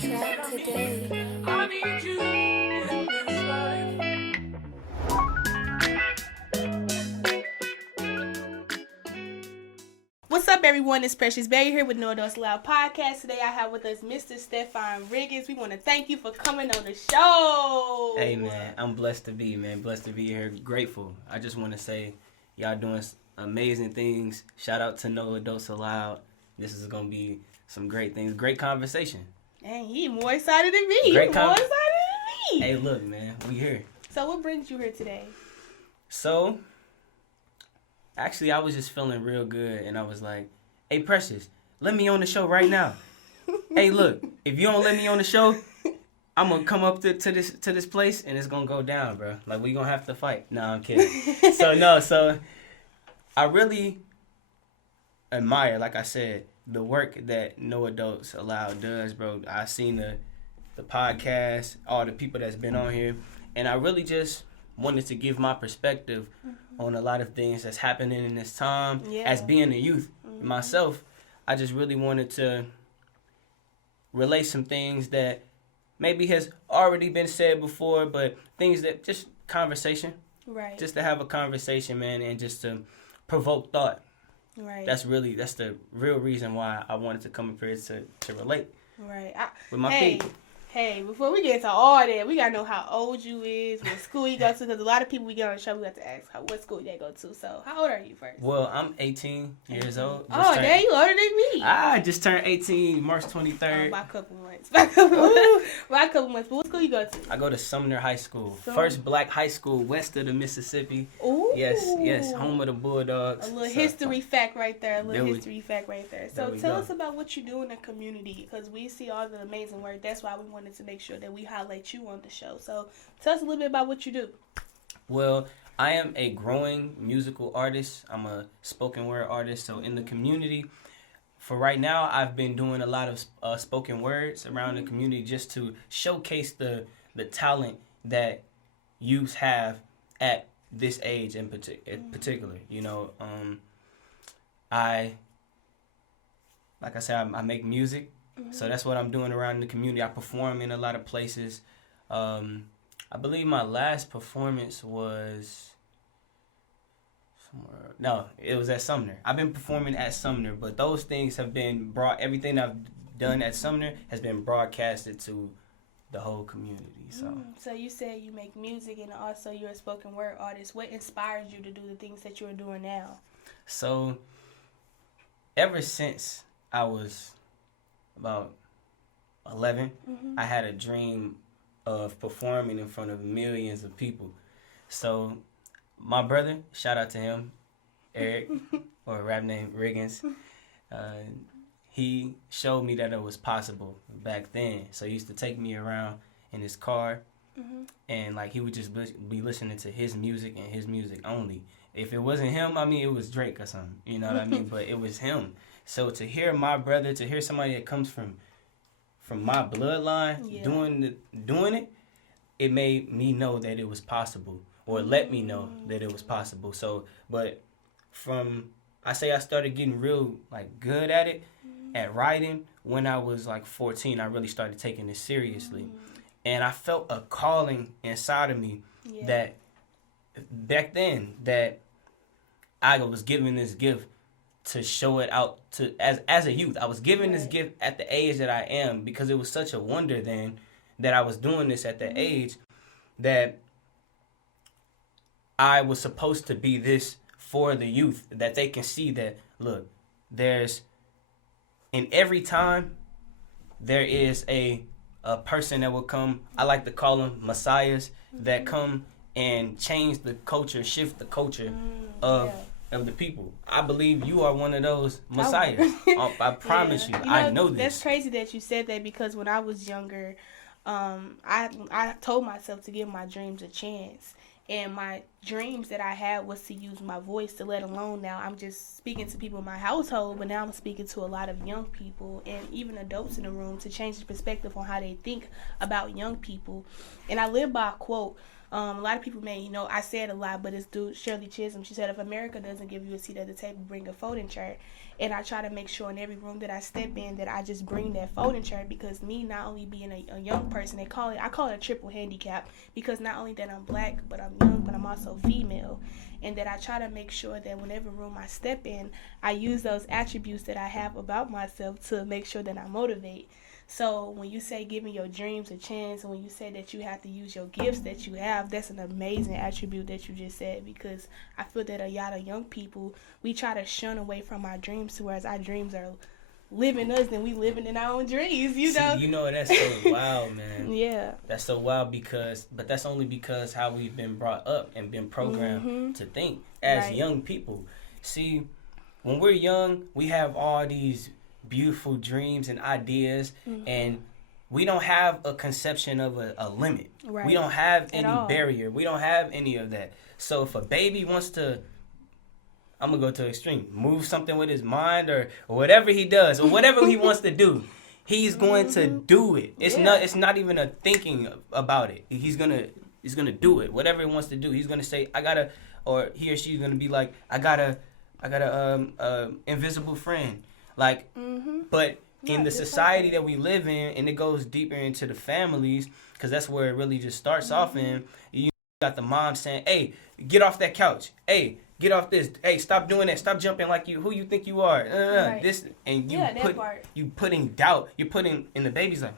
track today. I need you in this life. What's up, everyone? It's Precious Berry here with No Adults Allowed Podcast. Today I have with us Mr. Steph'on Riggins. We want to thank you for coming on the show. Hey, man, I'm blessed to be here. Grateful. I just want to say y'all doing amazing things. Shout out to No Adults Allowed. This is going to be some great things. Great conversation. Dang, he more excited than me. Great more excited than me. Hey, look, man, we here. So what brings you here today? So, actually, I was just feeling real good, and I was like, hey, Precious, let me on the show right now. Hey, look, if you don't let me on the show, I'm going to come up to this place, and it's going to go down, bro. Like, we going to have to fight. No, I'm kidding. So I really admire, like I said, the work that No Adults Allowed does, bro. I seen the podcast, all the people that's been on here, and I really just wanted to give my perspective on a lot of things that's happening in this time. Yeah. As being a youth myself, I just really wanted to relate some things that maybe has already been said before, but things that just conversation. Right. Just to have a conversation, man, and just to provoke thought. Right. That's the real reason why I wanted to come up here to relate right. with my people. Hey, before we get into all that, we gotta know how old you is, what school you go to, because a lot of people we get on the show, we have to ask what school they go to. So, how old are you first? Well, I'm 18 years old. Oh, dang, you older than me. I just turned 18 March 23rd. By a couple months. By a couple months. But what school you go to? I go to Sumner High School. First black high school west of the Mississippi. Ooh. Yes, home of the Bulldogs. A little history fact right there. So we tell go. us about what you do in the community, because we see all the amazing work. That's why we wanted to make sure that we highlight you on the show. So tell us a little bit about what you do. Well, I am a growing musical artist. I'm a spoken word artist. So in the community, for right now, I've been doing a lot of spoken words around the community just to showcase the talent that youths have at this age in particular. You know, like I said, I make music. So that's what I'm doing around the community. I perform in a lot of places. I believe my last performance was somewhere. No, it was at Sumner. I've been performing at Sumner, but those things have been everything I've done at Sumner has been broadcasted to the whole community. So you said you make music and also you're a spoken word artist. What inspires you to do the things that you're doing now? So ever since I was about 11, I had a dream of performing in front of millions of people. So my brother, shout out to him, Eric, or a rap name Riggins, he showed me that it was possible back then. So he used to take me around in his car, and like he would just be listening to his music and his music only. If it wasn't him, I mean, it was Drake or something, you know what I mean? But it was him. So to hear my brother, to hear somebody that comes from my bloodline doing it, it made me know that it was possible, or let me know that it was possible. So, but I started getting real like good at it, at writing when I was like 14. I really started taking it seriously, and I felt a calling inside of me that back then that I was given this gift to show it out to as a youth. I was given this gift at the age that I am because it was such a wonder then that I was doing this at the age that I was supposed to be this for the youth, that they can see that, look, there's in every time there is a person that will come. I like to call them messiahs that come and change the culture, shift the culture of the people. I believe you are one of those messiahs. I promise you. I know this. That's crazy that you said that, because when I was younger, I told myself to give my dreams a chance. And my dreams that I had was to use my voice, to let alone now I'm just speaking to people in my household, but now I'm speaking to a lot of young people and even adults in the room to change the perspective on how they think about young people. And I live by a quote A lot of people may, I say it a lot, but it's Shirley Chisholm. She said, if America doesn't give you a seat at the table, bring a folding chair. And I try to make sure in every room that I step in that I just bring that folding chair, because me not only being a young person, I call it a triple handicap, because not only that I'm black, but I'm young, but I'm also female. And that I try to make sure that whenever room I step in, I use those attributes that I have about myself to make sure that I motivate. So when you say giving your dreams a chance, and when you say that you have to use your gifts that you have, that's an amazing attribute that you just said, because I feel that a lot of young people, we try to shun away from our dreams, whereas our dreams are living us and we living in our own dreams, know? That's so wild, man. Yeah. That's so wild but that's only because how we've been brought up and been programmed to think as young people. See, when we're young, we have all these beautiful dreams and ideas, and we don't have a conception of a limit. Right. We don't have any barrier. We don't have any of that. So if a baby wants to, I'm going to go to the extreme, move something with his mind or whatever he does or whatever he wants to do, he's going to do it. It's not even a thinking about it. He's going to do it. Whatever he wants to do, he's going to say, or he or she's going to be like, I got a invisible friend. Like, but in the society that we live in, and it goes deeper into the families, because that's where it really just starts off in, you got the mom saying, hey, get off that couch. Hey, get off this. Hey, stop doing that. Stop jumping like who you think you are. This, and you putting doubt. You're putting, and the baby's like,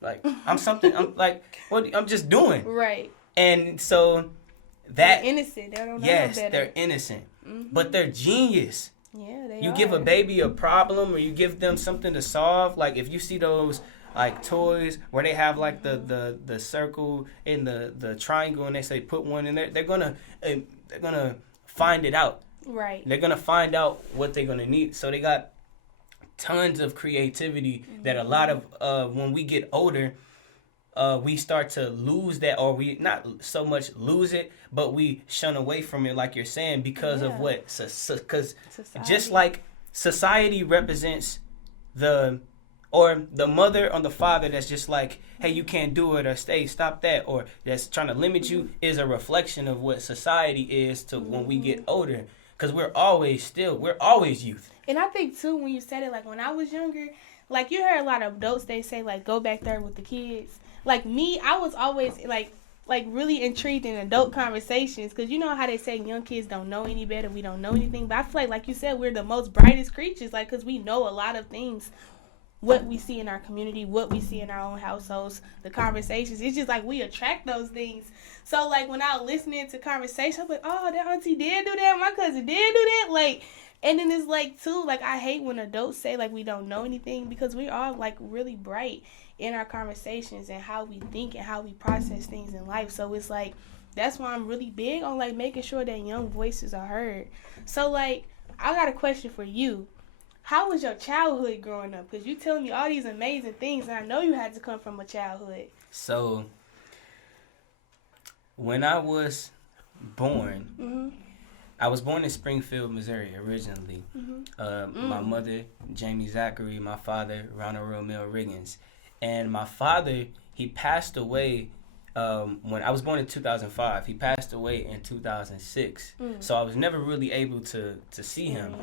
like, I'm something. I'm like, what? I'm just doing. Right. And so that. They're innocent. They don't know yes, better. they're innocent. But they're genius. Yeah, they You are. give a baby a problem, or you give them something to solve. Like, if you see those like toys where they have like the circle and the triangle, and they say put one in there, they're gonna find it out. Right. They're gonna find out what they're gonna need. So they got tons of creativity that a lot of when we get older, we start to lose that, or we not so much lose it, but we shun away from it, like you're saying, because of what? Because just like society represents the mother or the father that's just like, hey, you can't do it, or stop that, or that's trying to limit you, is a reflection of what society is to when we get older. Because we're always youth. And I think, too, when you said it, like, when I was younger, like, you heard a lot of adults, they say, like, go back there with the kids. Like, me, I was always, like really intrigued in adult conversations, because you know how they say young kids don't know any better, we don't know anything. But I feel like you said, we're the most brightest creatures, like, because we know a lot of things, what we see in our community, what we see in our own households, the conversations. It's just like we attract those things. So, like, when I was listening to conversations, I'm like, oh, that auntie did do that, my cousin did do that, like. And then it's like, too, like, I hate when adults say, like, we don't know anything, because we are, like, really bright in our conversations and how we think and how we process things in life. So it's like, that's why I'm really big on, like, making sure that young voices are heard. So, like, I got a question for you. How was your childhood growing up? Because you telling me all these amazing things, and I know you had to come from a childhood. So, when I was born, I was born in Springfield, Missouri, originally. My mother, Jamie Zachary, my father, Ronald Romeo Riggins. And my father, he passed away when I was born in 2005. He passed away in 2006. So I was never really able to see him,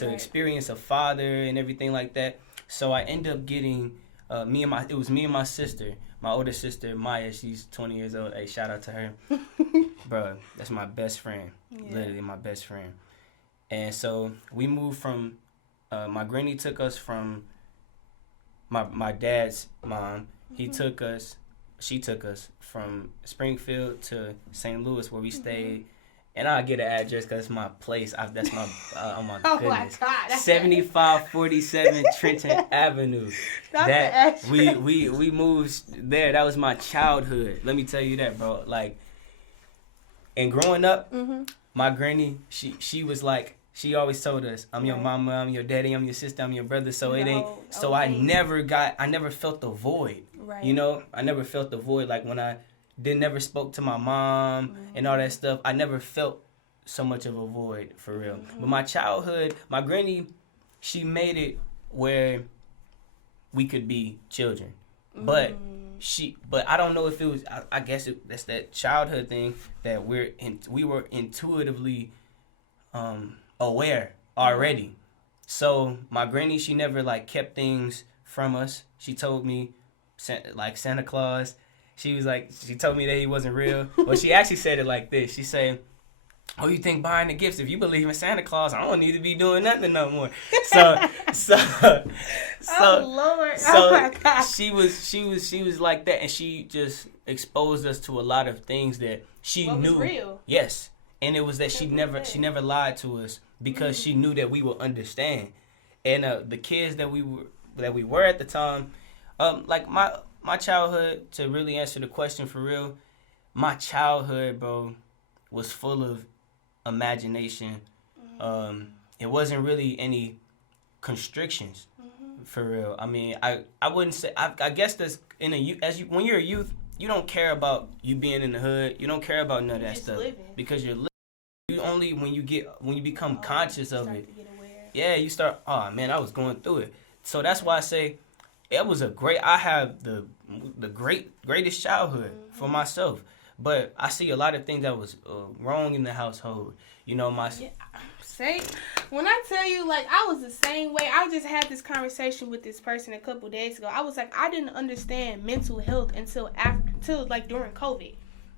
experience a father and everything like that. So I ended up getting it was me and my sister. My older sister, Maya, she's 20 years old. Hey, shout out to her. Bro, that's my best friend. Yeah. Literally my best friend. And so we moved from, my granny took us from my dad's mom. She took us from Springfield to St. Louis, where we stayed. And I'll get an address because it's my place. That's my, oh my goodness. My God. 7547 Trenton Avenue. We moved there. That was my childhood. Let me tell you that, bro. Like, and growing up, my granny, she was like, she always told us, I'm your mama, I'm your daddy, I'm your sister, I'm your brother. So I never felt the void. Right. You know, I never felt the void. Like, when I never spoke to my mom and all that stuff, I never felt so much of a void, for real. But my childhood, my granny, she made it where we could be children. But But I don't know if it was. I guess that's that childhood thing that we were intuitively aware already. So my granny, she never like kept things from us. She told me, like Santa Claus. She told me that he wasn't real. Well, she actually said it like this. She said, "Oh, you think buying the gifts? If you believe in Santa Claus, I don't need to be doing nothing no more." So, oh Lord, so oh my God. she was like that, and she just exposed us to a lot of things that she What knew. was real. Yes, and it was that she never lied to us because she knew that we would understand. And the kids that we were at the time, like my childhood, to really answer the question for real, my childhood, bro, was full of imagination. It wasn't really any constrictions, for real. I mean, I wouldn't say. I guess that's when you're a youth, you don't care about you being in the hood. You don't care about none of that stuff because you're living. You only when you become conscious of it. Yeah, you start. Oh man, I was going through it. So that's why I say it was I have the greatest childhood for myself. But I see a lot of things that was wrong in the household. You know, when I tell you, like, I was the same way. I just had this conversation with this person a couple days ago. I was like, I didn't understand mental health until during COVID.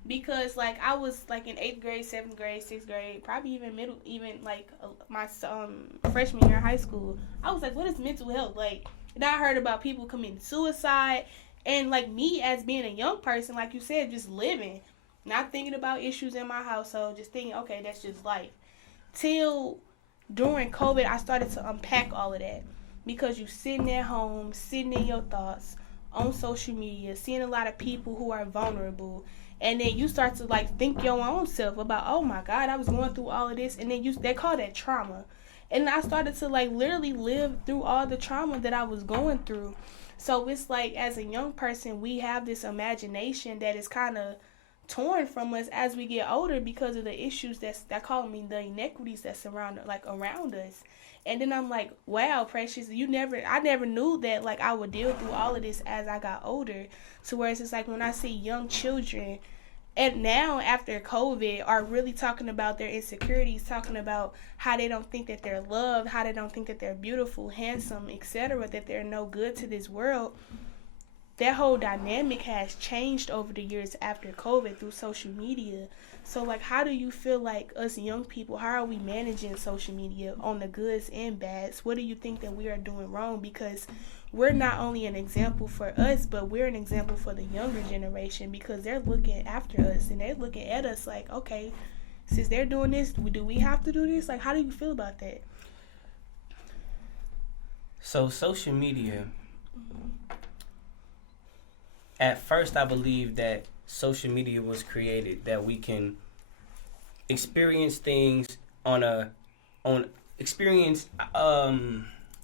Because, like, I was, like, in 8th grade, 7th grade, 6th grade, probably even my freshman year in high school. I was like, what is mental health? Like, and I heard about people committing suicide. And, like, me as being a young person, like you said, just living, not thinking about issues in my household, just thinking, okay, that's just life. Till during COVID, I started to unpack all of that. Because you sitting at home, sitting in your thoughts, on social media, seeing a lot of people who are vulnerable. And then you start to, like, think your own self about, oh, my God, I was going through all of this. And then they call that trauma. And I started to, like, literally live through all the trauma that I was going through. So it's like, as a young person, we have this imagination that is kind of torn from us as we get older because of the issues the inequities that's around us. And then I'm like, wow, Precious, I never knew that, like, I would deal through all of this as I got older. So whereas it's like when I see young children, and now after COVID, are really talking about their insecurities, talking about how they don't think that they're loved, how they don't think that they're beautiful, handsome, etc., that they're no good to this world. That whole dynamic has changed over the years after COVID through social media. So, like, how do you feel like us young people, how are we managing social media on the goods and bads? What do you think that we are doing wrong? Because we're not only an example for us, but we're an example for the younger generation because they're looking after us and they're looking at us like, okay, since they're doing this, do we have to do this? Like, how do you feel about that? So social media, at first I believe that social media was created that we can experience things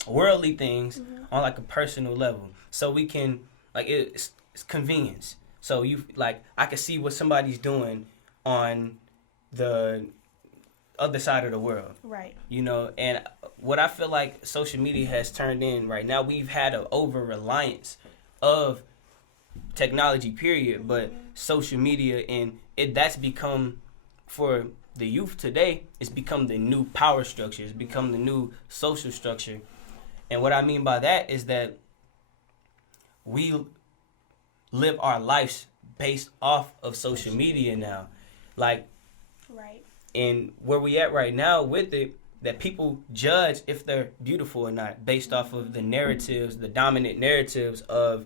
worldly things on like a personal level. So we can, like, it's convenience. So I can see what somebody's doing on the other side of the world. Right. You know, and what I feel like social media has turned in right now, we've had an over-reliance of technology, period, but social media, and that's become, for the youth today, it's become the new power structure. It's become the new social structure. And what I mean by that is that we live our lives based off of social media now. Like, right. And where we at right now with it, that people judge if they're beautiful or not based off of the narratives, the dominant narratives of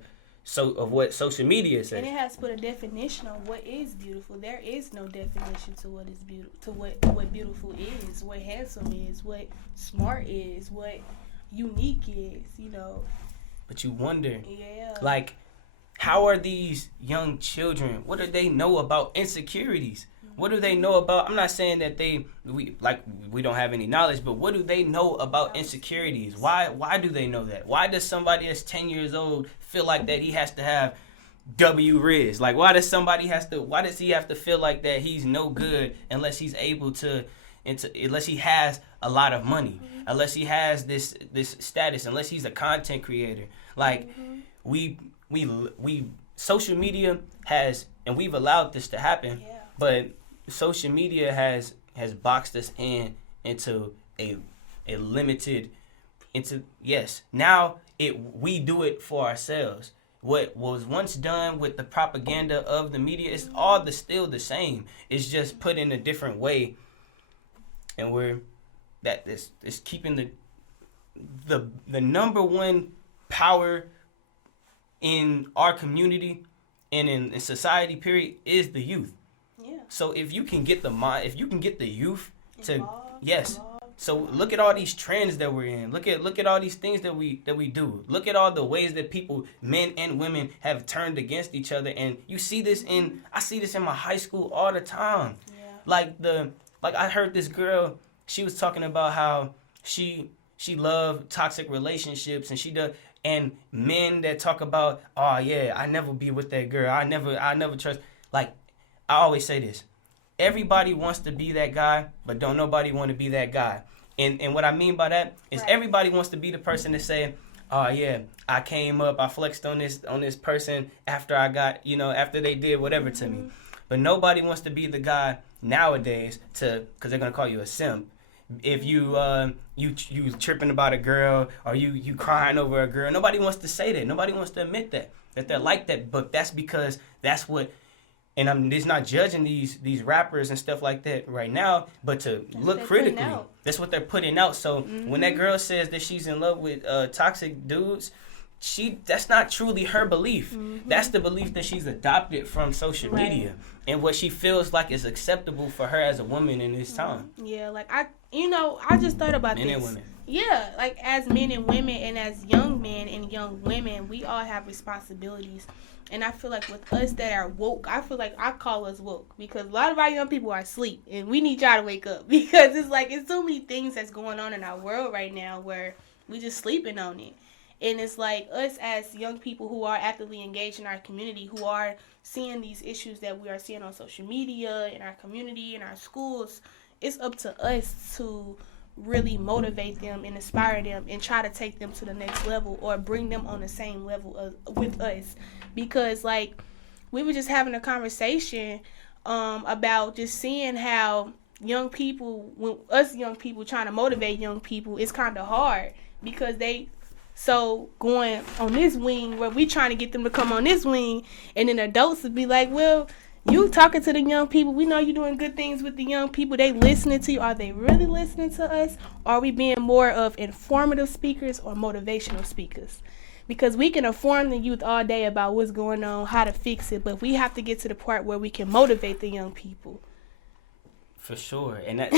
what social media says. And it has put a definition on what is beautiful. There is no definition to what is beautiful, to what beautiful is, what handsome is, what smart is, what unique is, you know. But you wonder, yeah, like, how are these young children, what do they know about insecurities? What do they know about, I'm not saying that we don't have any knowledge, but what do they know about insecurities? Why do they know that? Why does somebody that's 10 years old feel like that he has to have Riz? Like, why does he have to feel like that he's no good unless he's able to, unless he has a lot of money, unless he has this status, unless he's a content creator? Like, we social media has, and we've allowed this to happen, but social media has boxed us into a limited, into, yes, now we do it for ourselves. What was once done with the propaganda of the media is all still the same. It's just put in a different way, and it's keeping the number one power in our community and in society, period, is the youth. Yeah. So if you can get the youth to involved. So look at all these trends that we're in. Look at all these things that we do. Look at all the ways that people, men and women, have turned against each other. And I see this in my high school all the time. Yeah. Like I heard this girl, she was talking about how she loved toxic relationships, and men that talk about, oh yeah, I never be with that girl. I never trust. Like, I always say this. Everybody wants to be that guy, but don't nobody want to be that guy. And what I mean by that is everybody wants to be the person to say, oh yeah, I came up, I flexed on this person after I got, after they did whatever to me. But nobody wants to be the guy nowadays because they're gonna call you a simp. If you tripping about a girl, or you crying over a girl, nobody wants to say that. Nobody wants to admit that they're like that. But that's because that's what. And I'm just not judging these rappers and stuff like that right now, but to look critically, that's what they're putting out. So when that girl says that she's in love with toxic dudes, that's not truly her belief. That's the belief that she's adopted from social media and what she feels like is acceptable for her as a woman in this time. Yeah, like I just thought about men this. And women. Yeah, like as men and women, and as young men and young women, we all have responsibilities. And I feel like with us that are woke, I feel like I call us woke because a lot of our young people are asleep, and we need y'all to wake up because it's so many things that's going on in our world right now where we just sleeping on it. And it's like us as young people who are actively engaged in our community, who are seeing these issues that we are seeing on social media, in our community, in our schools, it's up to us to really motivate them and inspire them and try to take them to the next level or bring them on the same level with us. Because, like, we were just having a conversation about just seeing how young people trying to motivate young people, it's kind of hard because so going on this wing where we trying to get them to come on this wing, and then adults would be like, well, you talking to the young people, we know you doing good things with the young people, they listening to you. Are they really listening to us? Are we being more of informative speakers or motivational speakers? Because we can inform the youth all day about what's going on, how to fix it, but we have to get to the part where we can motivate the young people. For sure. And that's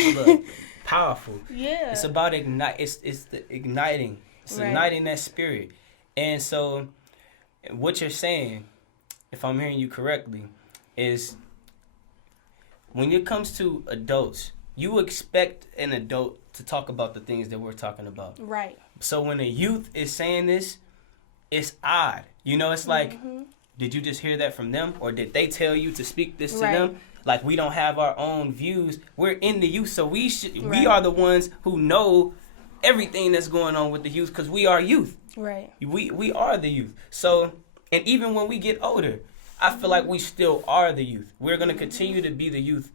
powerful. Yeah. It's about it's the igniting. It's igniting that spirit. And so what you're saying, if I'm hearing you correctly, is when it comes to adults, you expect an adult to talk about the things that we're talking about. Right. So when a youth is saying this, it's odd. It's like, did you just hear that from them? Or did they tell you to speak this to them? Like, we don't have our own views. We're in the youth, so we are the ones who know everything that's going on with the youth because we are youth. Right. We are the youth. So, and even when we get older, I feel like we still are the youth. We're going to continue to be the youth.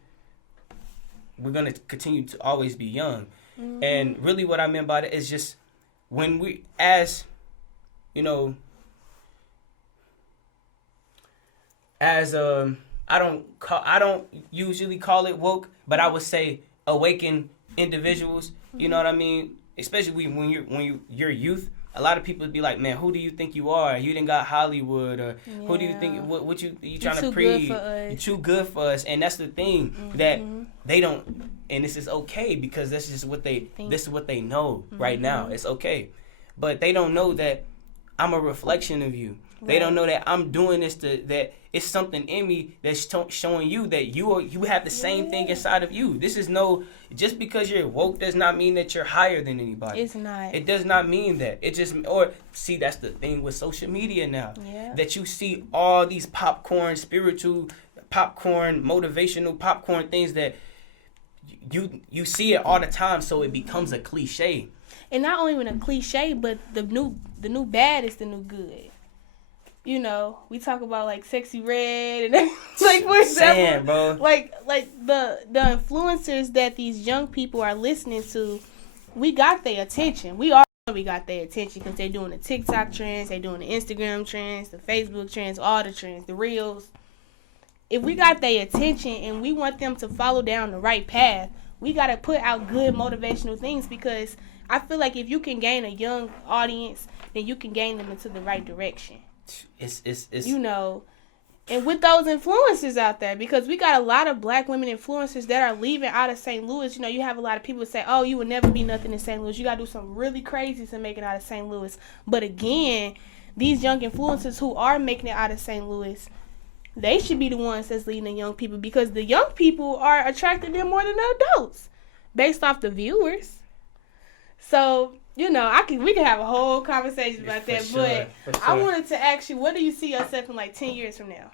We're going to continue to always be young. And really what I meant by that is just when we, as I don't usually call it woke, but I would say awakened individuals. You know what I mean? Especially when you're youth. A lot of people be like, man, who do you think you are? You didn't got Hollywood, or who do you think what you trying to preach? You're too good for us, and that's the thing that they don't. And this is okay because that's just what this is what they know right now. It's okay, but they don't know that I'm a reflection of you. Right. They don't know that I'm doing this that it's something in me that's showing you that you have the same thing inside of you. This is just because you're woke does not mean that you're higher than anybody. It's not. It does not mean that. It just see, that's the thing with social media now. Yeah. That you see all these popcorn, spiritual popcorn, motivational popcorn things that you see it all the time, so it becomes a cliche. And not only even a cliche, but the new bad is the new good. you know, we talk about like Sexy Red and like for example, bro. like the influencers that these young people are listening to, we got their attention. We got their attention because they're doing the TikTok trends, they're doing the Instagram trends, the Facebook trends, all the trends, the reels. If we got their attention and we want them to follow down the right path, we got to put out good motivational things, because I feel like if you can gain a young audience, then you can gain them into the right direction. It's you know, and with those influencers out there, because we got a lot of black women influencers that are leaving out of St. Louis. You know, you have a lot of people say, oh, you will never be nothing in St. Louis. You got to do something really crazy to make it out of St. Louis. But again, these young influencers who are making it out of St. Louis, they should be the ones that's leading the young people, because the young people are attracting them more than the adults based off the viewers. So, you know, we can have a whole conversation about that. Sure, but I wanted to ask you, what do you see yourself in like 10 years from now?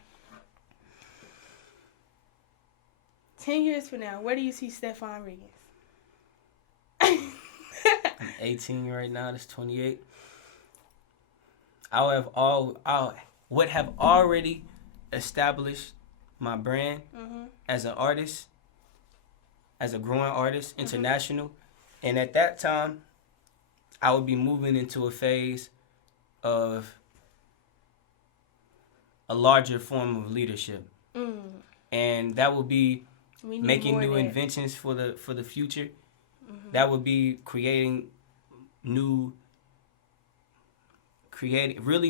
10 years from now, where do you see Steph'on Riggins? I'm 18 right now. That's 28. I would have already established my brand as an artist, as a growing artist, international. And at that time, I would be moving into a phase of a larger form of leadership. And that would be making new inventions for the future. That would be really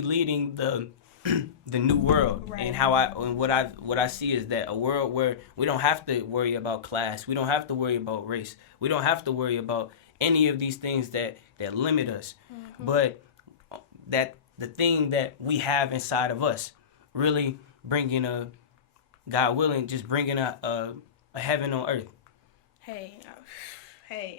leading the new world. Right. And what I see is that a world where we don't have to worry about class, we don't have to worry about race, we don't have to worry about any of these things that limit us, but that the thing that we have inside of us, really bringing God willing, just bringing a heaven on earth. Hey,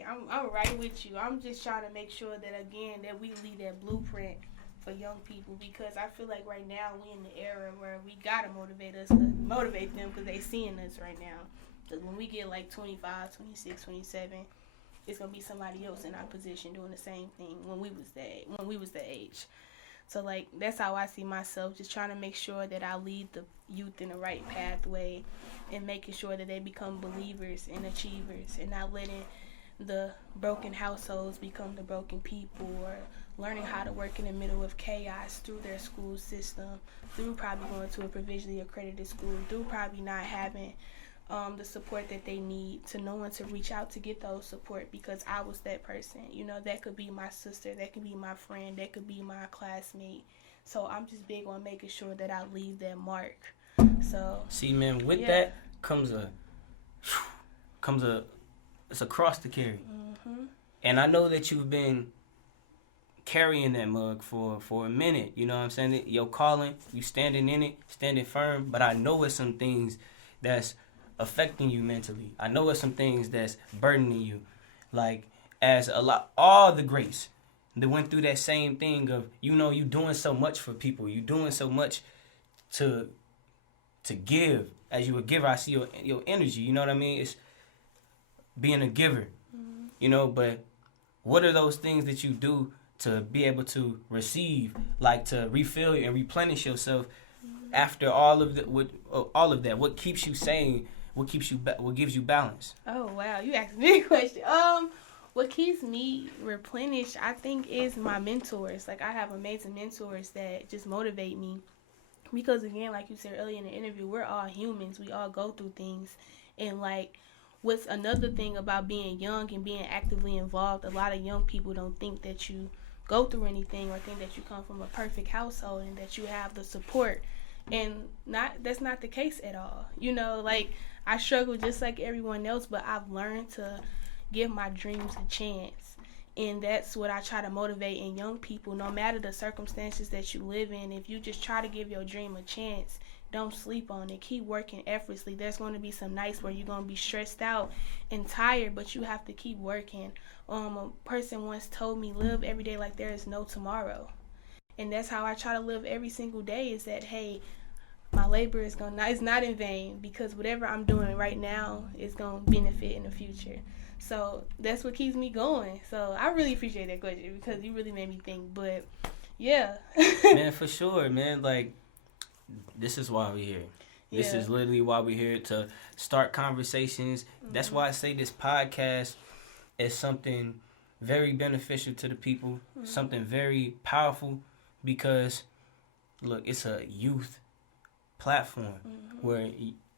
I'm right with you. I'm just trying to make sure that, again, that we leave that blueprint for young people, because I feel like right now we in the era where we gotta motivate them, because they seeing us right now. Because when we get like 25, 26, 27, it's gonna be somebody else in our position doing the same thing when we was the age. So like, that's how I see myself, just trying to make sure that I lead the youth in the right pathway, and making sure that they become believers and achievers, and not letting the broken households become the broken people, or learning how to work in the middle of chaos through their school system, through probably going to a provisionally accredited school, through probably not having the support that they need, to know when to reach out to get those support, because I was that person. You know, that could be my sister, that could be my friend, that could be my classmate. So I'm just big on making sure that I leave that mark. So see, man, with that comes it's a cross to carry. And I know that you've been carrying that mug for a minute. You know what I'm saying? Your calling, you standing in it, standing firm. But I know it's some things that's affecting you mentally. I know it's some things that's burdening you. Like, all the greats that went through that same thing of, you know, you doing so much for people. You doing so much to give. As you a giver, I see your energy. You know what I mean? It's being a giver. You know, but what are those things that you do to be able to receive, like to refill and replenish yourself after all of that? What keeps you sane? What gives you balance? Oh wow, you asked me a question. What keeps me replenished, I think, is my mentors. Like, I have amazing mentors that just motivate me, because again, like you said earlier in the interview, we're all humans. We all go through things, and like, what's another thing about being young and being actively involved, a lot of young people don't think that you go through anything, or think that you come from a perfect household and that you have the support. And that's not the case at all. You know, like, I struggle just like everyone else, but I've learned to give my dreams a chance. And that's what I try to motivate in young people. No matter the circumstances that you live in, if you just try to give your dream a chance, don't sleep on it. Keep working effortlessly. There's going to be some nights where you're going to be stressed out and tired, but you have to keep working. A person once told me, live every day like there is no tomorrow. And that's how I try to live every single day, is that, hey, my labor is not in vain, because whatever I'm doing right now is going to benefit in the future. So that's what keeps me going. So I really appreciate that question, because you really made me think. But Yeah. Man, for sure, man. Like, this is why we're here. This is literally why we're here, to start conversations. That's why I say this podcast is something very beneficial to the people, something very powerful, because, look, it's a youth platform where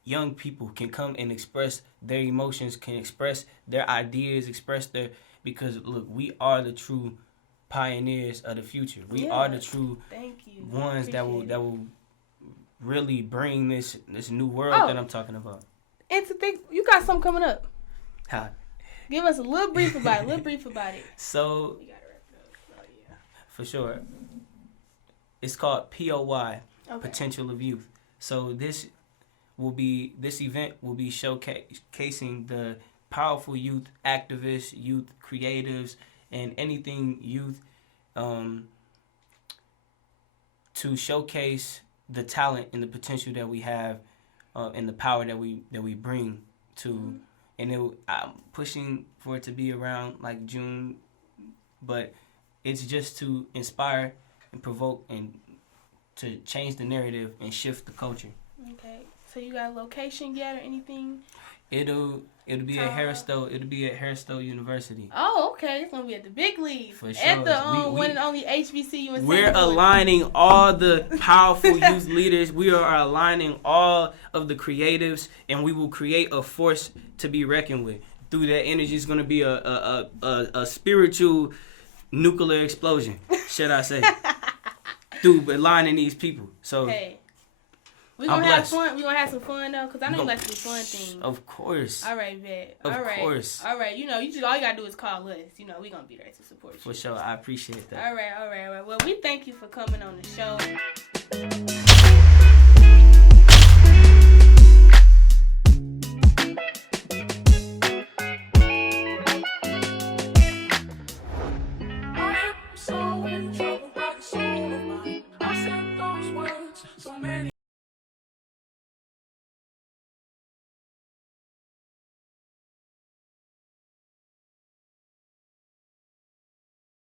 young people can come and express their emotions, can express their ideas, because, look, we are the true pioneers of the future. We are the true ones that will really bring this new world that I'm talking about. And to think, you got something coming up. How? Give us a little brief about it. So, We gotta wrap it up. Oh, yeah. for sure, it's called POY, Potential of Youth. So this event will be showcasing the powerful youth activists, youth creatives, and anything youth, to showcase the talent and the potential that we have, and the power that we bring to. And I'm pushing for it to be around like June, but it's just to inspire and provoke and to change the narrative and shift the culture. Okay. So you got a location yet or anything? It'll be at Harris-Stowe. It'll be at Harris-Stowe University. Oh, okay. It's gonna be at the big leagues. For sure. At the one and only HBCU in We're St. Louis. aligning all the powerful youth leaders. We are aligning all of the creatives, and we will create a force to be reckoned with. Through that energy, it's gonna be a spiritual nuclear explosion, should I say? Through aligning these people. So. Hey. We're going to have fun. We're going to have some fun, though, because I know you like to do fun things. Of course. All right, bet. Of course. All right. You know, all you got to do is call us. You know, we're going to be there to support you. For sure. I appreciate that. All right. Well, we thank you for coming on the show.